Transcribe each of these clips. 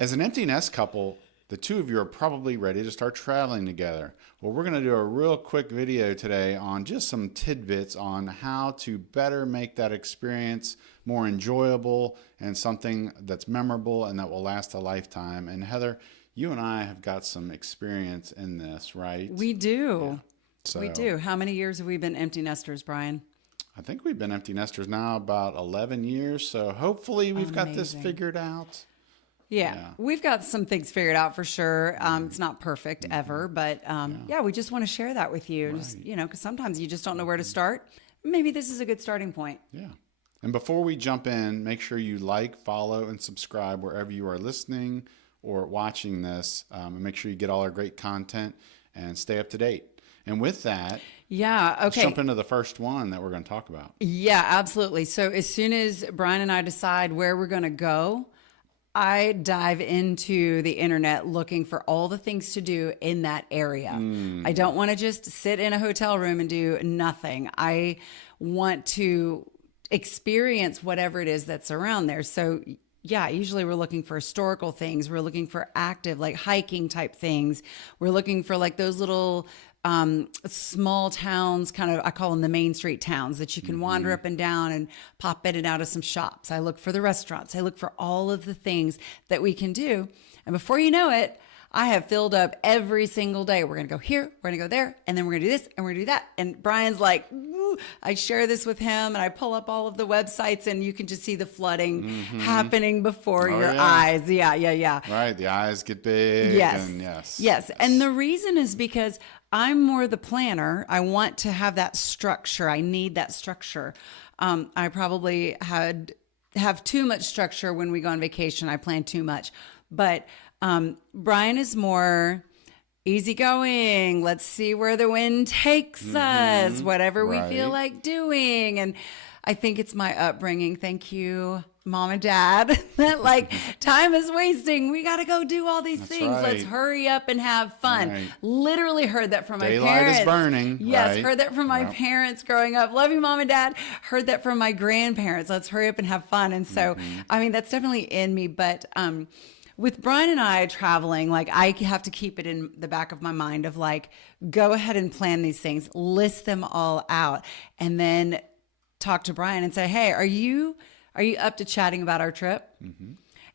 As an empty nest couple, the two of you are probably ready to start traveling together. Well, we're going to do a real quick video today on just some tidbits on how to better make that experience more enjoyable and something that's memorable and that will last a lifetime. And Heather, you and I have got some experience in this, right? We do. Yeah. So We do. How many years have we been empty nesters, Brian? I think we've been empty nesters now about 11 years. So hopefully we've got this Amazing. figured out. Yeah, Yeah. we've got some things figured out for sure. It's not perfect ever, but yeah, we just want to share that with you. Just, Right. because sometimes you just don't know where to start. Maybe this is a good starting point. Yeah. And before we jump in, make sure you like, follow, and subscribe wherever you are listening or watching this. And make sure you get all our great content and stay up to date. And with that, Yeah, let's okay. jump into the first one that we're going to talk about. Yeah, absolutely. So as soon as Brian and I decide where we're going to go, I dive into the internet looking for all the things to do in that area. I don't want to just sit in a hotel room and do nothing. I want to experience whatever it is that's around there. So yeah, usually we're looking for historical things. We're looking for active, like hiking type things. We're looking for like those little small towns, kind of, I call them the main street towns that you can wander up and down and pop in and out of some shops. I look for the restaurants. I look for all of the things that we can do. And before you know it, I have filled up every single day. We're going to go here, we're going to go there, and then we're going to do this and we're going to do that. And Brian's like, "Woo." I share this with him and I pull up all of the websites and you can just see the flooding happening before your yeah. eyes. Yeah. Right. The eyes get big. Yes. And yes. Yes. And the reason is because I'm more the planner. I want to have that structure. I need that structure. I probably have too much structure when we go on vacation. I plan too much. But Brian is more easygoing. Let's see where the wind takes us, whatever we feel Right. like doing. And I think it's my upbringing. Thank you, Mom and Dad, that like time is wasting. We got to go do all these things. right. Let's hurry up and have fun. Right. Literally heard that from my Daylight parents. is burning. Yes, right? heard that from my Yep. parents growing up. Love you, Mom and Dad. Heard that from my grandparents. Let's hurry up and have fun. And so, I mean, that's definitely in me. But with Brian and I traveling, like I have to keep it in the back of my mind of like, go ahead and plan these things, list them all out, and then talk to Brian and say, hey, are you up to chatting about our trip?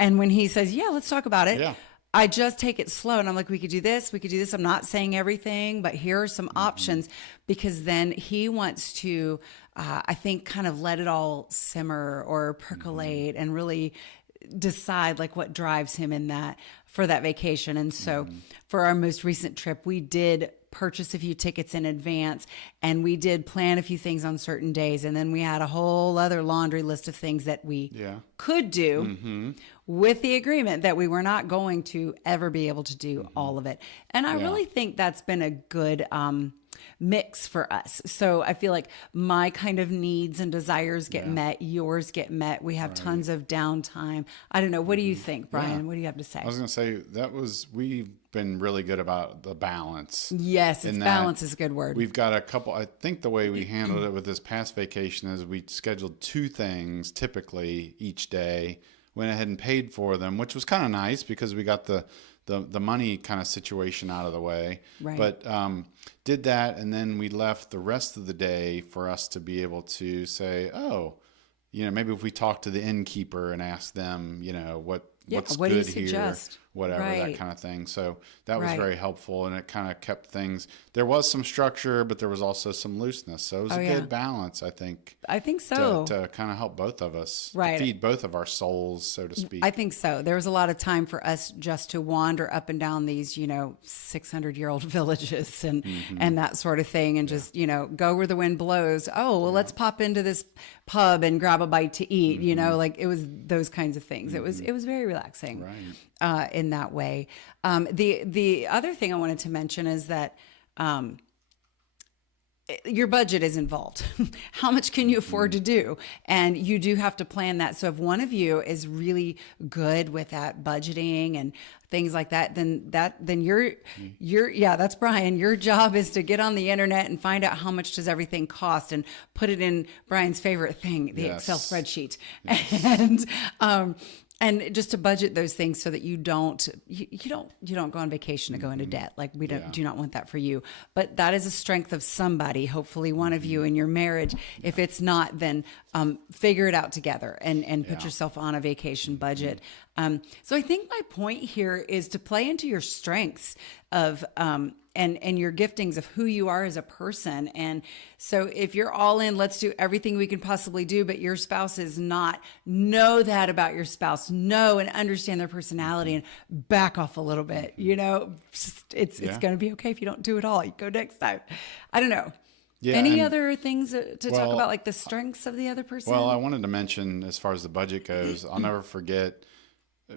And when he says, yeah, let's talk about it. Yeah. I just take it slow and I'm like, we could do this. I'm not saying everything, but here are some options, because then he wants to, I think, kind of let it all simmer or percolate and really decide like what drives him in that for that vacation. And so for our most recent trip, we did purchase a few tickets in advance and we did plan a few things on certain days. And then we had a whole other laundry list of things that we could do with the agreement that we were not going to ever be able to do all of it. And I really think that's been a good mix for us. So I feel like my kind of needs and desires get met, yours get met. We have tons of downtime. I don't know. What do you think, Brian? What do you have to say? I was going to say we've been really good about the balance. Yes, in that balance is a good word. We've got a couple, I think the way we handled it with this past vacation is we scheduled two things typically each day, went ahead and paid for them, which was kind of nice because we got the money kind of situation out of the way. Right. But did that, and then we left the rest of the day for us to be able to say, oh, maybe if we talk to the innkeeper and ask them, what's what do you good here, suggest? whatever, that Right. kind of thing. So that was Right. very helpful, and it kind of kept things. There was some structure, but there was also some looseness. So it was a good balance, I think. I think so. To kind of help both of us, Right. to feed both of our souls, so to speak. I think so. There was a lot of time for us just to wander up and down these, 600-year-old villages and that sort of thing, and just, go where the wind blows. Oh, well, let's pop into this pub and grab a bite to eat. Like it was those kinds of things. It was very relaxing. Right. In that way. The other thing I wanted to mention is that your budget is involved. How much can you afford to do? And you do have to plan that. So if one of you is really good with that budgeting and things like that, then you're that's Brian. Your job is to get on the internet and find out how much does everything cost and put it in Brian's favorite thing, the Excel spreadsheet. Yes. And and just to budget those things so that you don't go on vacation to go into debt. Like we do not want that for you. But that is a strength of somebody, hopefully one of you in your marriage. If it's not, then figure it out together and put yourself on a vacation budget. So I think my point here is to play into your strengths of and your giftings of who you are as a person. And so if you're all in, let's do everything we can possibly do, but your spouse is not, know that about your spouse, know and understand their personality and back off a little bit. You know, it's going to be okay if you don't do it all. You go next time. I don't know. Yeah, Any other things to talk about, like the strengths of the other person? Well, I wanted to mention, as far as the budget goes, I'll never forget,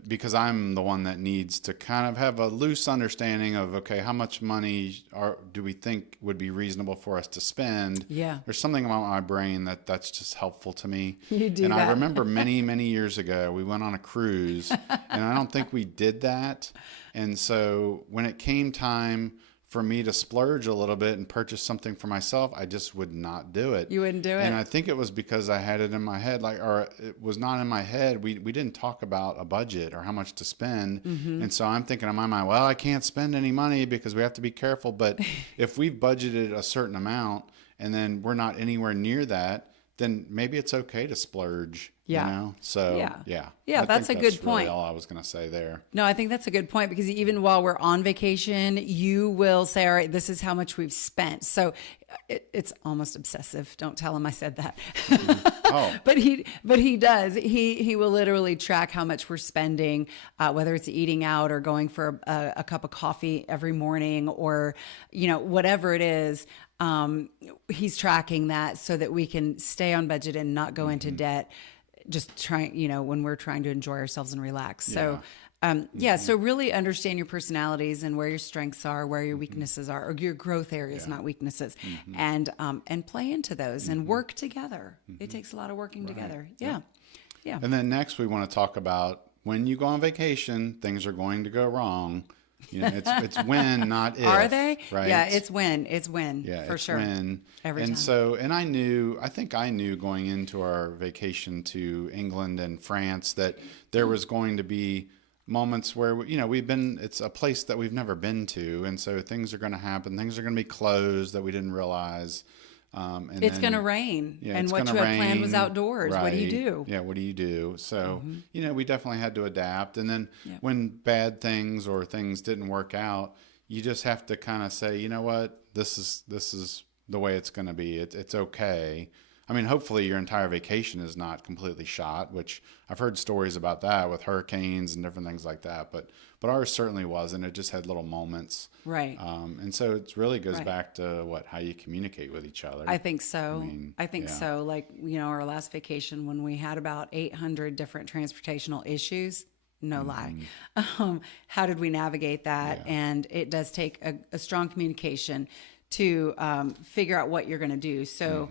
because I'm the one that needs to kind of have a loose understanding of, okay, how much money do we think would be reasonable for us to spend? Yeah. There's something about my brain that's just helpful to me. You do and that. I remember many, many years ago, we went on a cruise, and I don't think we did that. And so when it came time for me to splurge a little bit and purchase something for myself, I just would not do it. You wouldn't do it? And I think it was because I had it in my head, or it was not in my head. We didn't talk about a budget or how much to spend. And so I'm thinking in my mind, well, I can't spend any money because we have to be careful. But if we've budgeted a certain amount and then we're not anywhere near that, then maybe it's okay to splurge. Yeah. You know? So Yeah, I that's think a good really point. all I was going to say there. No, I think that's a good point, because even while we're on vacation, you will say, all right, this is how much we've spent. So it's almost obsessive. Don't tell him I said that. Oh. But he does. He will literally track how much we're spending, whether it's eating out or going for a cup of coffee every morning, or, you know, whatever it is. He's tracking that so that we can stay on budget and not go into debt, just trying, you know, when we're trying to enjoy ourselves and relax. So, so really understand your personalities and where your strengths are, where your weaknesses are, or your growth areas, not weaknesses, and play into those and work together. It takes a lot of working together. Yeah. And then next we want to talk about, when you go on vacation, things are going to go wrong. You know, it's when, not if. Are they? Right? Yeah, it's when. It's when. Yeah, for it's sure. when. Every and time. so, and I think I knew going into our vacation to England and France that there was going to be moments where, you know, it's a place that we've never been to. And so things are going to happen. Things are going to be closed that we didn't realize. And it's going to rain, Yeah, and it's what you gonna had planned was rain. outdoors. What do you do? Yeah, what do you do? So, you know, we definitely had to adapt. And then when bad things or things didn't work out, you just have to kind of say, you know what, this is the way it's going to be. It's okay. I mean, hopefully your entire vacation is not completely shot, which I've heard stories about that with hurricanes and different things like that. But ours certainly wasn't. It just had little moments. Right. And so it really goes back to how you communicate with each other. I think so. I think yeah. so. Like, you know, our last vacation when we had about 800 different transportational issues, no lie. How did we navigate that? Yeah. And it does take a strong communication to figure out what you're going to do. So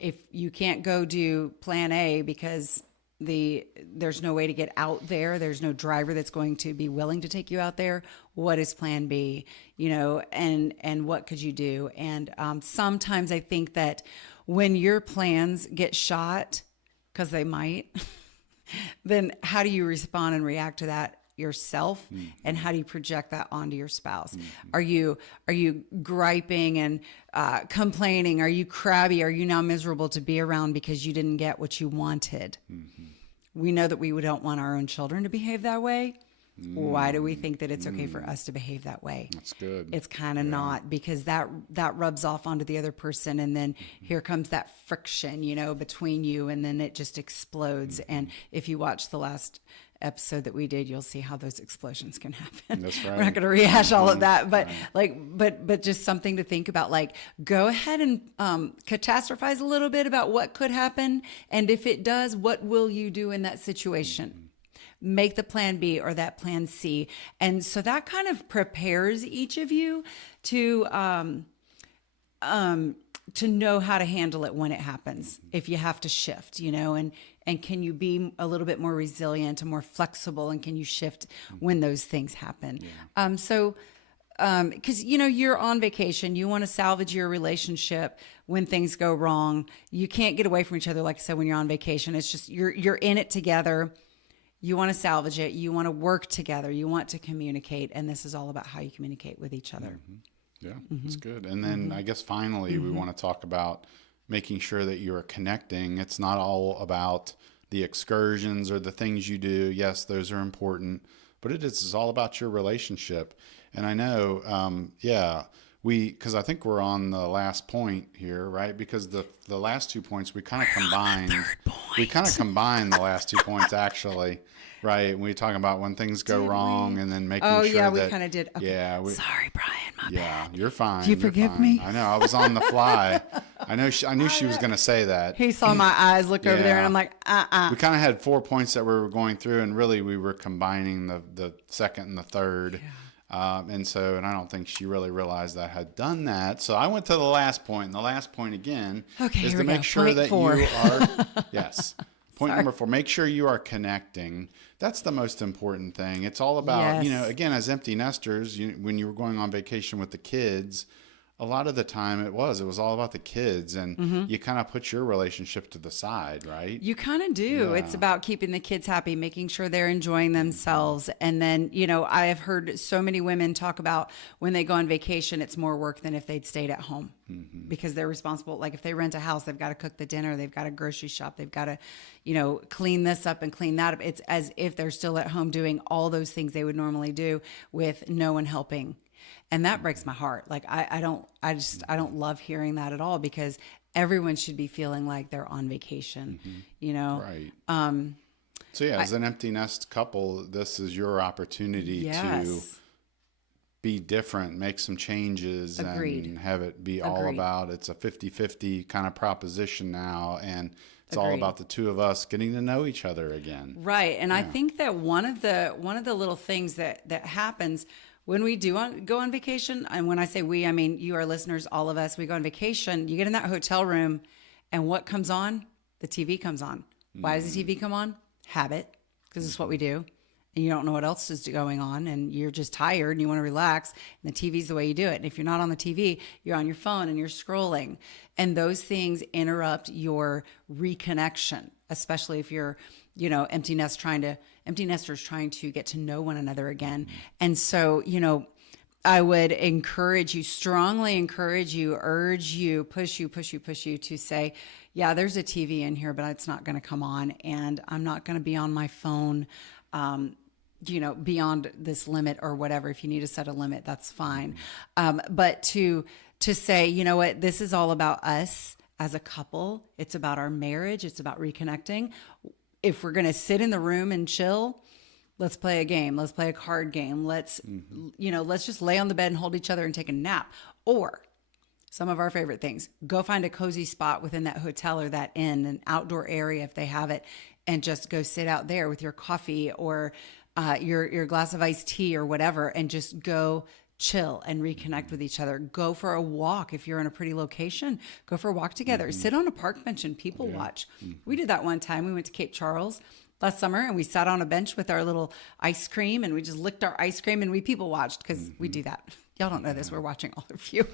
if you can't go do plan A because there's no way to get out there's no driver that's going to be willing to take you out there, what is plan B? You know, and what could you do? And sometimes I think that when your plans get shot, because they might, then how do you respond and react to that yourself, and how do you project that onto your spouse? Are you griping and complaining? Are you crabby? Are you now miserable to be around because you didn't get what you wanted? We know that we don't want our own children to behave that way. Why do we think that it's okay for us to behave that way? That's good. It's kind of not, because that rubs off onto the other person, and then here comes that friction, you know, between you, and then it just explodes. And if you watch the last episode that we did, you'll see how those explosions can happen. That's right. We're not going to rehash all of that, but but just something to think about. Like, go ahead and catastrophize a little bit about what could happen, and if it does, what will you do in that situation? Make the plan B or that plan C. And so that kind of prepares each of you to know how to handle it when it happens, if you have to shift, you know, and can you be a little bit more resilient and more flexible, and can you shift when those things happen? Because, you know, you're on vacation, you want to salvage your relationship when things go wrong. You can't get away from each other, like I said, when you're on vacation. It's just you're in it together. You want to salvage it. You want to work together. You want to communicate. And this is all about how you communicate with each other. Yeah, that's good. And then I guess finally, we want to talk about making sure that you're connecting. It's not all about the excursions or the things you do. Yes, those are important, but it's all about your relationship. And I know, because I think we're on the last point here, right? Because the last 2 points we kind of combined. We kind of combined the last 2 points actually, right? We talk about when things go wrong and then making sure that. We kind of did. Okay. Yeah. Sorry, Brian. My bad. You're fine. Do you forgive me? I know. I was on the fly. I knew she was going to say that. He saw my eyes look over there, and I'm like, We kind of had 4 points that we were going through, and really we were combining the second and the third. Yeah. And I don't think she really realized that I had done that. So I went to the last point, and the last point again is to make sure that you are, yes. Point number 4, make sure you are connecting. That's the most important thing. It's all about, again, as empty nesters, when you were going on vacation with the kids, a lot of the time it was all about the kids, and you kind of put your relationship to the side, right? You kind of do. Yeah. It's about keeping the kids happy, making sure they're enjoying themselves. And then, I have heard so many women talk about when they go on vacation, it's more work than if they'd stayed at home because they're responsible. Like if they rent a house, they've got to cook the dinner, they've got to grocery shop, they've got to, clean this up and clean that up. It's as if they're still at home doing all those things they would normally do with no one helping. And that breaks my heart. Like I don't love hearing that at all, because everyone should be feeling like they're on vacation, Right. So as an empty nest couple, this is your opportunity to be different, make some changes. Agreed. And have it be all about, it's a 50-50 kind of proposition now. And it's all about the two of us getting to know each other again. Right. And I think that one of the little things that happens when we do go on vacation, and when I say we, I mean you, our listeners, all of us, we go on vacation, you get in that hotel room, and what comes on? The TV comes on. Why does the TV come on? Habit, because it's what we do. And you don't know what else is going on, and you're just tired, and you want to relax, and the TV's the way you do it. And if you're not on the TV, you're on your phone, and you're scrolling. And those things interrupt your reconnection, especially if you're, empty nesters trying to get to know one another again. And so, I would strongly encourage you, urge you, push you to say, yeah, there's a TV in here, but it's not going to come on, and I'm not going to be on my phone, beyond this limit or whatever. If you need to set a limit, that's fine. But to say, you know what, this is all about us as a couple. It's about our marriage. It's about reconnecting. If we're going to sit in the room and chill, let's play a game. Let's play a card game. Let's just lay on the bed and hold each other and take a nap. Or some of our favorite things, go find a cozy spot within that hotel or that inn, an outdoor area if they have it, and just go sit out there with your coffee or your glass of iced tea or whatever, and just go chill and reconnect with each other. Go for a walk. If you're in a pretty location, go for a walk together. Sit on a park bench and people watch. We did that one time. We went to Cape Charles last summer, and we sat on a bench with our little ice cream, and we just licked our ice cream, and we people watched, because we do that. Y'all don't know this. We're watching all of you.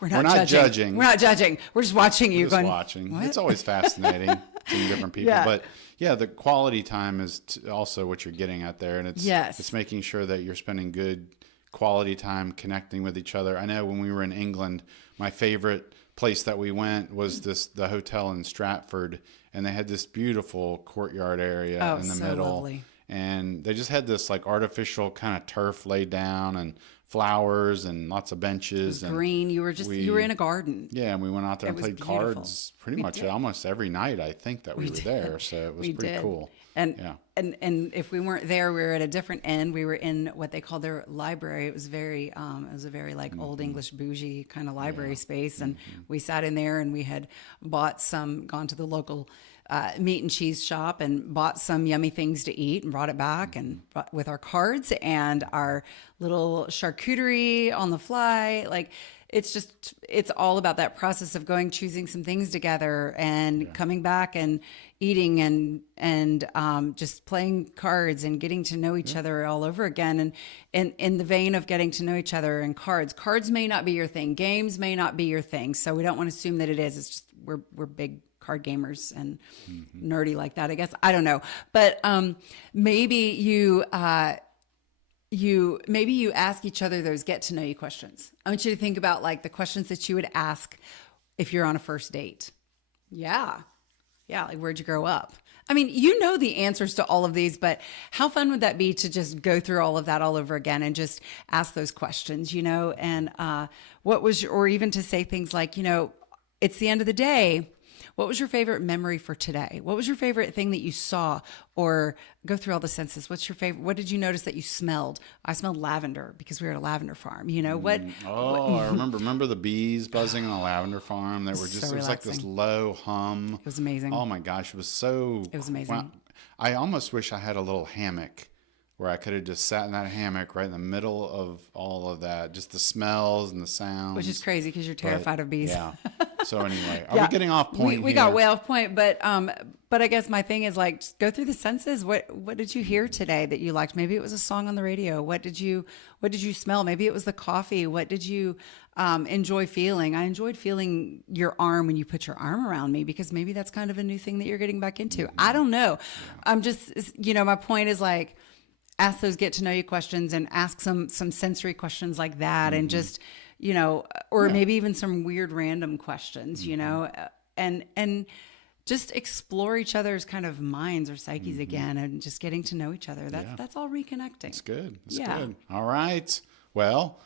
We're not judging. We're not judging. We're just watching you. Watching. What? It's always fascinating seeing different people. Yeah. But the quality time is also what you're getting at there. And it's making sure that you're spending good quality time connecting with each other. I know when we were in England, my favorite place that we went was the hotel in Stratford, and they had this beautiful courtyard area in the middle. Lovely. And they just had this like artificial kind of turf laid down and flowers and lots of benches. It was green. You were in a garden. Yeah, and we went out there and played cards pretty much almost every night, I think, that we were there. So it was pretty cool. And if we weren't there, we were at a different end. We were in what they call their library. It was a very like old English bougie kind of library space. And we sat in there, and we had gone to the local meat and cheese shop and bought some yummy things to eat and brought it back, and with our cards and our little charcuterie on the fly. Like, it's all about that process of choosing some things together and coming back and eating and just playing cards and getting to know each other all over again. And in the vein of getting to know each other, and cards may not be your thing. Games may not be your thing. So we don't want to assume that it is. It's just, we're big card gamers and nerdy like that, I guess. I don't know. But maybe you maybe you ask each other those get to know you questions. I want you to think about like the questions that you would ask if you're on a first date. Yeah. Yeah. Like, where'd you grow up? I mean, you know the answers to all of these, but how fun would that be to just go through all of that all over again and just ask those questions, you know? And or even to say things like, you know, it's the end of the day. What was your favorite memory for today? What was your favorite thing that you saw? Or go through all the senses. What's your favorite? What did you notice that you smelled? I smelled lavender because we were at a lavender farm. You know what? Oh, I remember the bees buzzing on the lavender farm. They were just, So it was like this low hum. It was amazing. Oh my gosh, it was amazing. Wow. I almost wish I had a little hammock where I could have just sat in that hammock right in the middle of all of that, just the smells and the sounds. Which is crazy because you're terrified of bees. Yeah. So anyway, are we getting off point we here? got way off point, but I guess my thing is like, just go through the senses. What did you hear today that you liked? Maybe it was a song on the radio. What did you smell? Maybe it was the coffee. What did you enjoy feeling? I enjoyed feeling your arm when you put your arm around me, because maybe that's kind of a new thing that you're getting back into. I don't know. I'm just, you know, my point is like, ask those get to know you questions and ask some sensory questions like that, and just, you know, or maybe even some weird random questions, you know, and just explore each other's kind of minds or psyches again, and just getting to know each other. That's all reconnecting. That's good. That's good. All right. Well,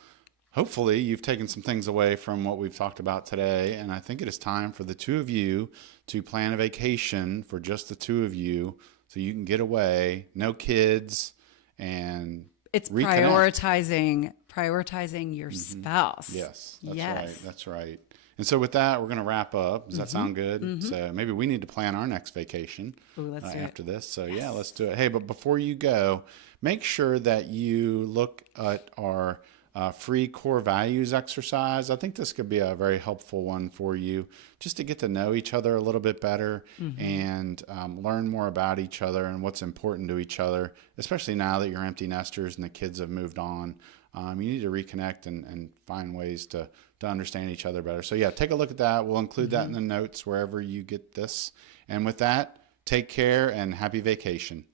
hopefully you've taken some things away from what we've talked about today, and I think it is time for the two of you to plan a vacation for just the two of you, so you can get away, no kids, and it's reconnect. prioritizing your spouse. Yes, that's right. That's right. And so with that, we're going to wrap up. Does that sound good? So maybe we need to plan our next vacation after this. So yeah, let's do it. Hey, but before you go, make sure that you look at our free core values exercise. I think this could be a very helpful one for you, just to get to know each other a little bit better and learn more about each other and what's important to each other, especially now that you're empty nesters and the kids have moved on. You need to reconnect and find ways to understand each other better. So yeah, take a look at that. We'll include that in the notes wherever you get this. And with that, take care and happy vacation.